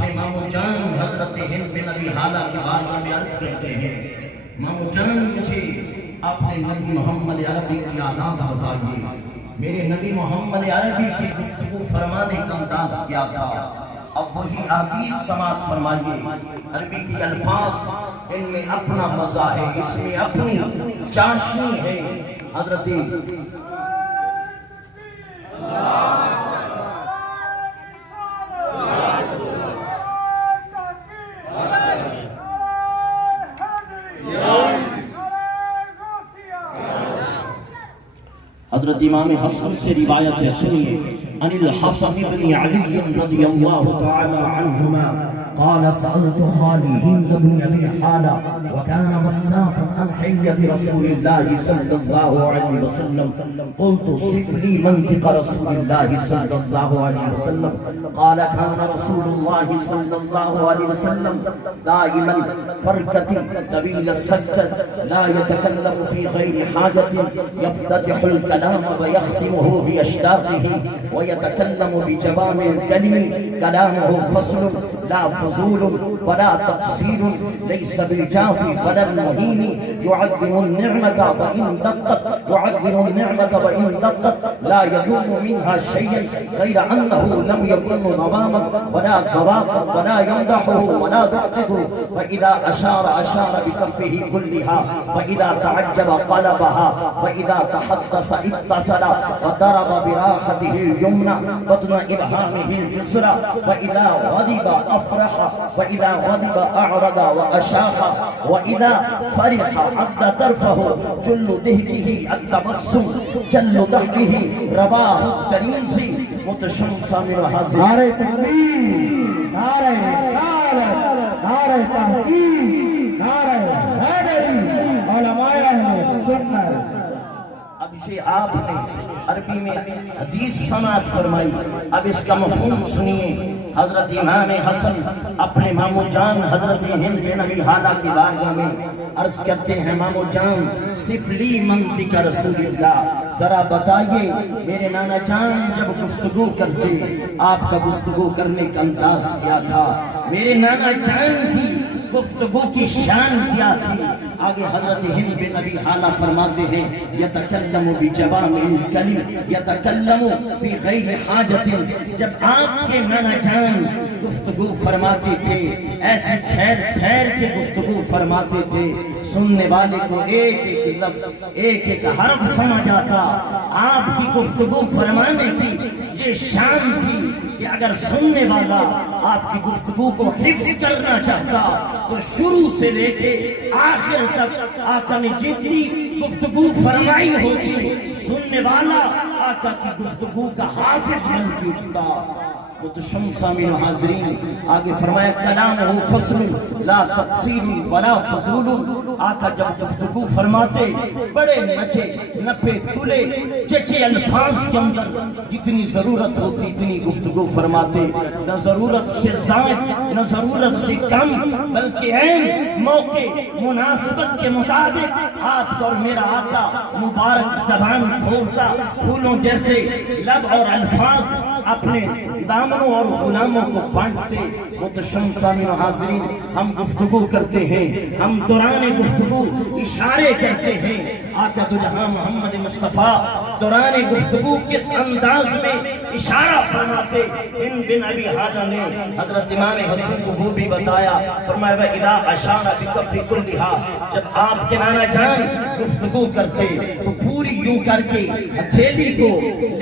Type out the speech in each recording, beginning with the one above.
اپنے مامو جان حضرت ہند بن ابی حالہ کی بارگاہ میں عرض کرتے ہیں، مامو جان مجھے اپنے نبی محمد عربی کی عادات بتائیے۔ میرے نبی محمد عربی کی گفتگو فرمانے کا انداز کیا تھا؟ اب وہی حدیث سماعت فرمائیے۔ عربی کی الفاظ ان میں اپنا مزہ ہے، اس میں اپنی چاشنی ہے۔ حضرت حضرت امام حسن سے روایت ہے، سنیے۔ عن الحسن بن علی رضی اللہ تعالی عنہما قال سألت خالي هند بن أبي حالة وكان وصافا عن حية رسول الله صلى الله عليه وسلم قلت صف لي منطق رسول الله صلى الله عليه وسلم قال كان رسول الله صلى الله عليه وسلم دائما فركة طويل السكت لا يتكلم في غير حاجة يفتتح الكلام ويختمه بأشتاقه ويتكلم بجوامع الكلم كلامه فصل لا فضول ولا تقصير ليس بالجافي ولا المهين يعظم النعمة وإن دقت يعظم النعمة وإن دقت لا يكون منها شيئا غير أنه لم يكن ضواما ولا ذواقا ولا يمدحه ولا يعقده فإذا أشار بكفه كلها وإذا تعجب قلبها وإذا تحدث اتصل وضرب براحته اليمنى بطن إبهامه اليسرى وإذا غضب أفرح وإذا غضب أعرض وأشاق وإذا فرح عد طرفه جل ضحكه التبسم جل ضحكه رواه ترمذي متشمسا من حاضر نعرہ تکبیر، نعرہ رسالت، نعرہ تحقیق، نعرہ حیدری، علماء اہل سنت۔ اب اسے آپ نے عربی میں حدیث سماعت فرمائی، اب اس کا مفہوم سنیے۔ حضرت امام حسن اپنے مامو جان حضرت ہند بن ابی حالہ کی بارگاہ میں عرض کرتے ہیں، مامو جان صف لی منطق رسول اللہ، ذرا بتائیے میرے نانا جان جب گفتگو کرتے آپ کا گفتگو کرنے کا انداز کیا تھا؟ میرے نانا جان کی گفتگو کی شان کیا تھی؟ آگے حضرت ہند بن ابی حالہ فرماتے ہیں، یتکلم بجوامع الکلم یتکلم فی غیر حاجت، جب آپ کے نانا جان گفتگو فرماتے تھے ایسی ٹھہر ٹھہر کے گفتگو فرماتے تھے، سننے والے کو ایک ایک لفظ ایک ایک حرف سمجھ آتا۔ آپ کی گفتگو فرمانے کی یہ شان تھی کہ اگر سننے والا آپ کی گفتگو کو حفظ کرنا چاہتا تو شروع سے لے کے آخر تک آقا نے جتنی گفتگو فرمائی ہوتی سننے والا آقا کی گفتگو کا حافظ بن کے اٹھتا۔ متشمسا من حاضرین، آگے فرمایا کلامہ فصل لا تقصیر ولا فضول، آقا جب گفتگو فرماتے بڑے نچے نپے تلے چچے الفاظ کے اندر جتنی ضرورت ہوتی اتنی گفتگو فرماتے، نہ ضرورت سے زائد نہ ضرورت سے کم، بلکہ عین موقع مناسبت کے مطابق آپ کا اور میرا آقا مبارک زبان کھولتا، پھولوں جیسے لب اور الفاظ اپنے دامنوں اور غلاموں کو بانٹتے۔ متشمسا من حاضرین، ہم گفتگو کرتے ہیں، ہم دوران گفتگو اشارے کرتے ہیں۔ آقا دو جہاں محمد مصطفیٰ دوران گفتگو کس انداز میں اشارہ فرماتے؟ ہند بن ابی حالہ نے حضرت امام حسن کو وہ بھی بتایا، فرمایا وَإِذَا أَشَارَ بِكَفِّ كُلِّهَا، جب آپ کے نانا جان گفتگو کرتے تو پوری یوں کر کے ہتھیلی کو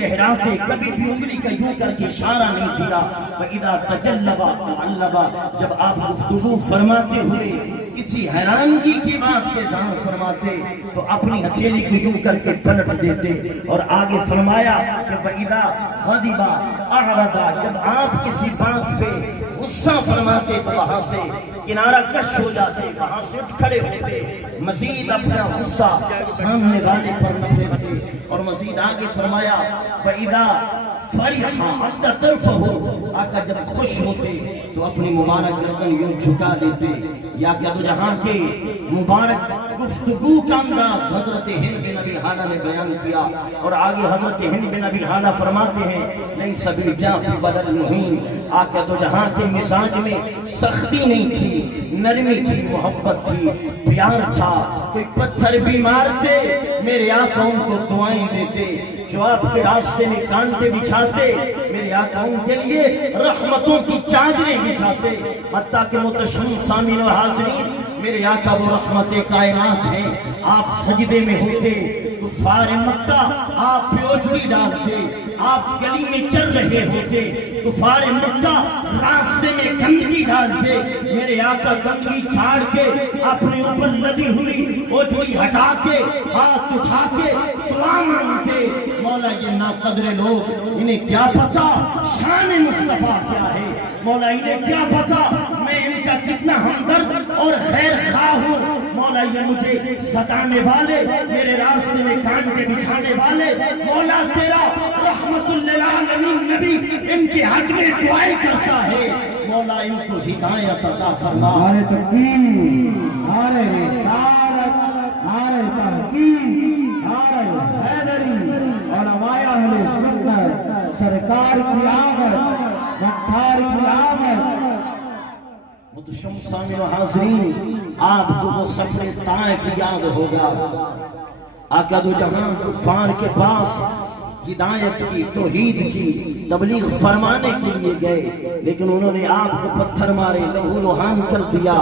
لہراتے، کبھی بھی انگلی کا یوں کر کے اشارہ نہیں کیا۔ وَإِذَا تَجَلَّبَ تَعَلَّبَ، جب آپ گفتگو فرماتے ہوئے کسی حیرانگی کی بات کے ظاہر فرماتے تو اپنی ہتھیلی کو یوں کر کے پلٹ دیتے، اور آگے فرمایا کہ وَإِذَا غَضِبَ أَعْرَضَ، جب آپ کسی بات پہ غصہ فرماتے تو وہاں سے کنارہ کش ہو جاتے، وہاں سے اٹھ کھڑے ہوتے، مزید اپنا غصہ سامنے والے پر نہ پھیرتے۔ اور مزید آگے فرمایا وَإِذَا فرح عد طرفه، آقا جب خوش ہوتے تو اپنی مبارک گردن یوں جھکا دیتے۔ یا کیا دو جہاں کے مبارک گفتگو کا انداز حضرت ہند بن ابی حالہ نے بیان کیا، اور آگے حضرت ہند بن ابی حالہ فرماتے ہیں لیس بالجاف ولا المہین، آقا دو جہاں کے مزاج میں سختی نہیں تھی، نرمی تھی، محبت تھی، پیار تھا۔ کوئی پتھر بیمار تھے، میرے آقا ان کو دعائیں دیتے، جو آپ کے راستے میں کانٹے بچھاتے، میرے آقا ان کے لیے رحمتوں کی چادریں بچھاتے، حتیٰ کہ متشم سامعین و حاضرین، میرے آقا وہ رحمت کائنات ہیں۔ آپ سجدے میں ہوتے، کفار مکہ آپ پہ اوجڑی ڈالتے، آپ گلی میں چل رہے ہوتے، کفار مکہ راستے میں گندگی ڈالتے، میرے آقا گندگی چھاڑ کے اپنے اوپر لدی ہوئی اوجڑی ہٹا کے ہاتھ اٹھا کے دعا مانگتے۔ مولا یہ ناقدر لوگ، انہیں کیا پتا شان مصطفیٰ کیا ہے، مولا انہیں کیا پتا میں ان کا کتنا ہمدرد اور خیر خواہ ہوں۔ مولا یہ مجھے ستانے والے، میرے راستے میں کانٹے بچھانے والے، مولا تیرا رحمت للعالمین نبی ان کے حق میں دعائیں کرتا ہے، مولا ان کو ہدایت عطا فرما۔ نعرہ تکبیر، نعرہ رسالت، نعرہ تحقیق، نعرہ حیدری، علماء اہل سنت، سرکار کی آمد، مختار کی آمد۔ متشم سامعین و حاضرین، آپ کو وہ سفر طائف یاد ہوگا۔ آقا دو جہاں کفار کے پاس ہدایت کی، توحید کی تبلیغ فرمانے کے لیے گئے، لیکن انہوں نے آپ کو پتھر مارے، لہو لہان کر دیا۔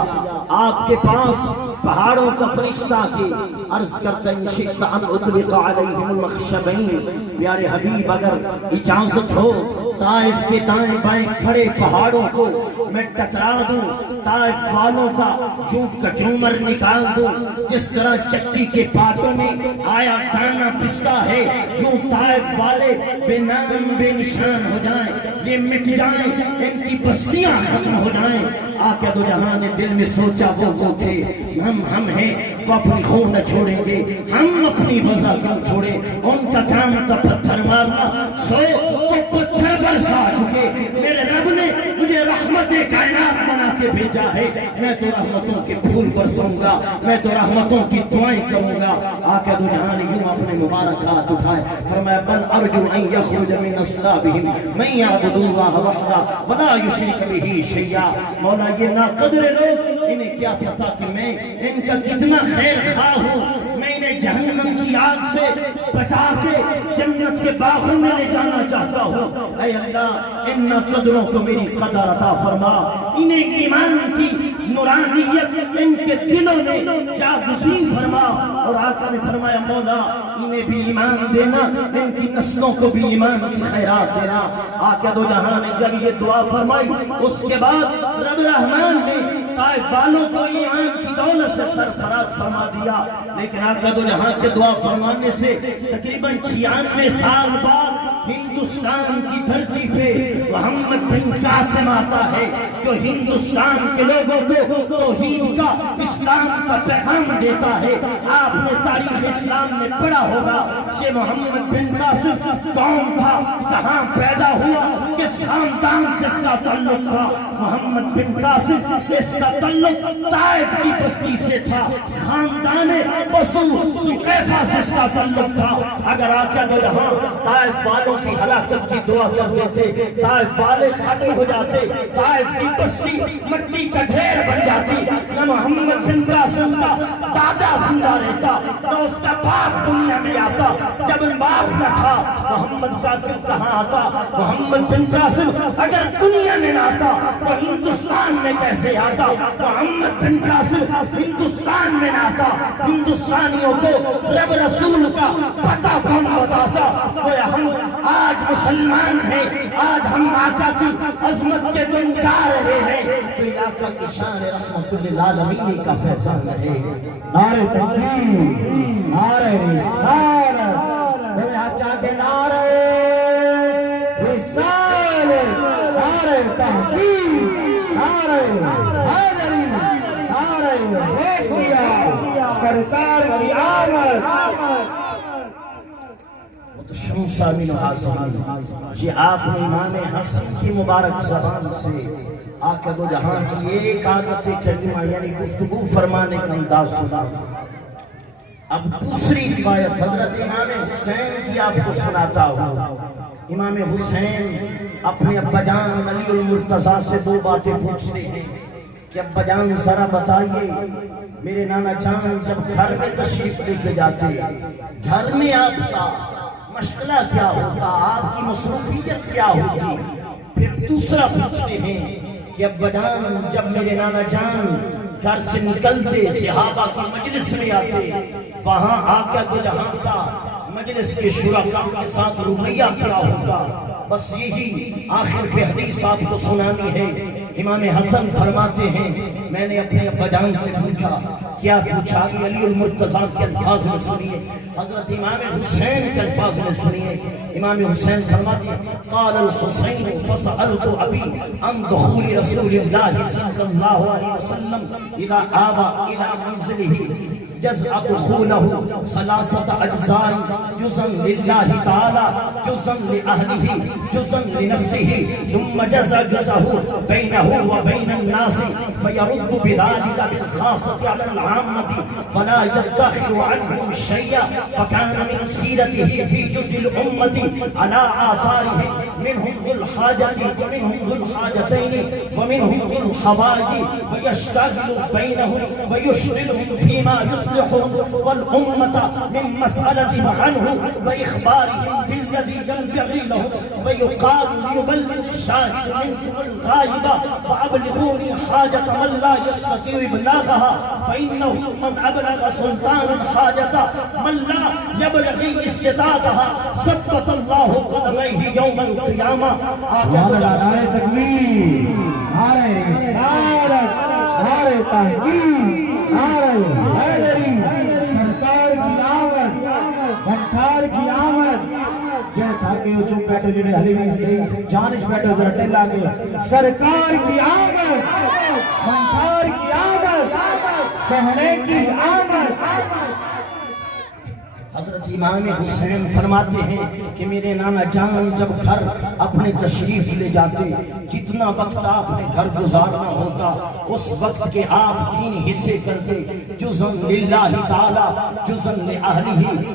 آپ کے پاس پہاڑوں کا فرشتہ کے عرض کرتا ان شئت ان اطبق علیہم المخشبین، پیارے حبیب اگر اجازت ہو طائف کے دائیں بائیں کھڑے پہاڑوں کو میں ٹکرا دوں، طائف والوں کا یوں کچومر نکال دوں، جس طرح چکی کے پاتوں میں آیا دانا پستا ہے، یوں طائف والے بے نام بے نشان ہو جائیں، یہ مٹ جائیں، ان کی بستیاں ختم ہو جائیں۔ آقا دو جہاں نے دل میں سوچا وہ تھے، ہم ہیں، وہ اپنی خون نہ چھوڑیں گے، ہم اپنی وضع کیوں چھوڑیں، ان کا کام تھا پتھر مارنا، سو تو پتھر برسا چکے، میرے رب نے مجھے رحمت کائنات بنا کے بھیجا ہے، میں تو رحمتوں کے پھول برسوں گا، میں تو رحمتوں کی دعائیں کروں گا۔ آقا دو جہاں نے یوں اپنے مبارک ہاتھ اٹھائے، فرمایا بل ارجو ان یخرج من اصلابہم من یعبد اللہ وحدہ ولا یشرک بہ شیئا۔ مولا یہ ناقدر لوگ، انہیں کیا پتا کہ میں ان کا کتنا خیر خواہ ہوں، میں انہیں جہنم کی آگ سے بچا کے جنت کے باغوں میں لے جانا چاہتا ہوں۔ اے اللہ ان ناقدروں کو میری قدر عطا فرما، انہیں ایمان کی نورانیت ان کے دلوں میں جاگزین فرما۔ اور آقا نے فرمایا مولا انہیں بھی ایمان دینا، ان کی نسلوں کو بھی ایمان کی خیرات دینا۔ آقا دو جہاں نے جب یہ دعا فرمائی، اس کے بعد رب رحمان نے طائف والوں کو ایمان کی دولت سے سرفراز فرما دیا۔ لیکن آقا دو جہاں کے دعا فرمانے سے تقریباً 96 سال بعد ہندوستان کی دھرتی پہ محمد بن قاسم آتا ہے، جو ہندوستان کے لوگوں کو توحید کا، اسلام کا پیغام دیتا ہے۔ آپ نے تاریخ اسلام میں پڑھا ہوگا کہ محمد بن قاسم کون تھا، کہاں پیدا ہوا، کس خاندان سے اس کا تعلق تھا۔ محمد بن قاسم اس کا تعلق طائف کی بستی سے تھا، خاندان سقیفہ سے اس کا تعلق تھا۔ اگر آقا دو جہاں طائف والوں کی ہلاکت کی دعا کر دیتے، طائف والے ختم ہو جاتے، طائف کی بستی مٹی کا ڈھیر بن جاتی، نہ محمد بن قاسم کا دادا زندہ رہتا، نہ اس کا باپ دنیا میں آتا۔ جب باپ نہ تھا محمد قاسم کہاں آتا؟ محمد بن قاسم اگر دنیا میں نہ آتا تو ہندوستان میں کیسے آتا؟ محمد بن قاسم ہندوستان میں نہ آتا، ہندوستانیوں کو رب رسول کا پتہ کون بتاتا؟ ہم آج مسلمان ہیں، آج ہم آقا کی عظمت کے دن گا رہے ہیں، تو آقا کی شان رحمت للعالمین کا فیضان ہے۔ نعرہ تکبیر، نعرہ رسالت، تمہیں ہاتھ چاہتے نعرہ رسالت، نعرہ تحقیق، نعرہ حیدری، نعرہ حیثیت، سرکار کی آمد۔ متشم سامعین و حاضرین، یہ آپ نے امام حسن کی مبارک زبان سے آقا دو جہاں کی ایک عادت کریمہ یعنی گفتگو فرمانے کا انداز سنا۔ اب دوسری روایت حضرت امام حسین کی آپ کو سناتا ہوں۔ امام حسین اپنے ابا جان علی المرتضیٰ سے دو باتیں پوچھتے ہیں کہ ابا جان ذرا بتائیے میرے نانا جان جب گھر میں تشریف لے کے جاتے گھر میں آپ کا مشغلہ کیا ہوتا، آپ کی مصروفیت کیا ہوتی؟ پھر دوسرا پوچھتے ہیں کہ ابا جان جب میرے نانا جان گھر سے نکلتے صحابہ کی مجلس میں آتے وہاں آ کے دل ہانکتا، مجلس کے شرکاء کے ساتھ رویہ کیا ہوتا؟ بس یہی آخر پہ حدیث آپ کو سنانی ہے۔ امام حسن فرماتے ہیں میں نے اپنے ابا جان سے پوچھا، کیا پوچھا؟ کہ علی المرتضیٰ کے الفاظ میں سنیے، حضرت امام حسین کے الفاظ میں سنیے۔ امام حسین فرماتے ہیں قال الحسین فسألت ابی عن دخول رسول اللہ صلی اللہ علیہ وسلم اذا آبا الى منزله جزء دخوله ثلاثة اجزاء جزءا لله تعالى جزءا لأهله جزءا لنفسه ثم جزءه بينه وبين الناس فيرد بذلك بالخاصة على العامة فلا يدخر عنهم شيئا فكان من سيرته في جزء الأمة على آثارهم منهم ذو الحاجة ومنهم ذو الحاجتين ومنهم ذو الحوائج ويشتغل بينهم ويشغلهم فيما يصلحهم والأمة من مسألة عنه وإخبارهم بالذي ينبغي لهم ويقال ليبلغ الشاهد منكم الغائب وأبلغوني حاجة من لا يستطيع إبلاغها فإنه من أبلغ سلطان حاجة من لا يبلغ استطاعتها ثبت الله قدميه يوم القيامة۔ نعرہ تکبیر، نعرہ رسالت، نعرہ تحقیق، نعرہ حیدری، سرکار کی آمد، بنٹھار کی آمد۔ جے تھاکے ہو چون بیٹھو جنہیں حلیوی سے جانش بیٹھو ذرا ٹھلا کے سرکار کی آمد، بنٹھار کی آمد، سہنے کی آمد۔ حضرت امام حسین فرماتے ہیں کہ میرے نانا جان جب گھر اپنے تشریف لے جاتے جتنا وقت آپ نے گھر گزارنا ہوتا اس وقت کے آپ 3 حصے کرتے، جزء للہ تعالی، جزء لأہلہ،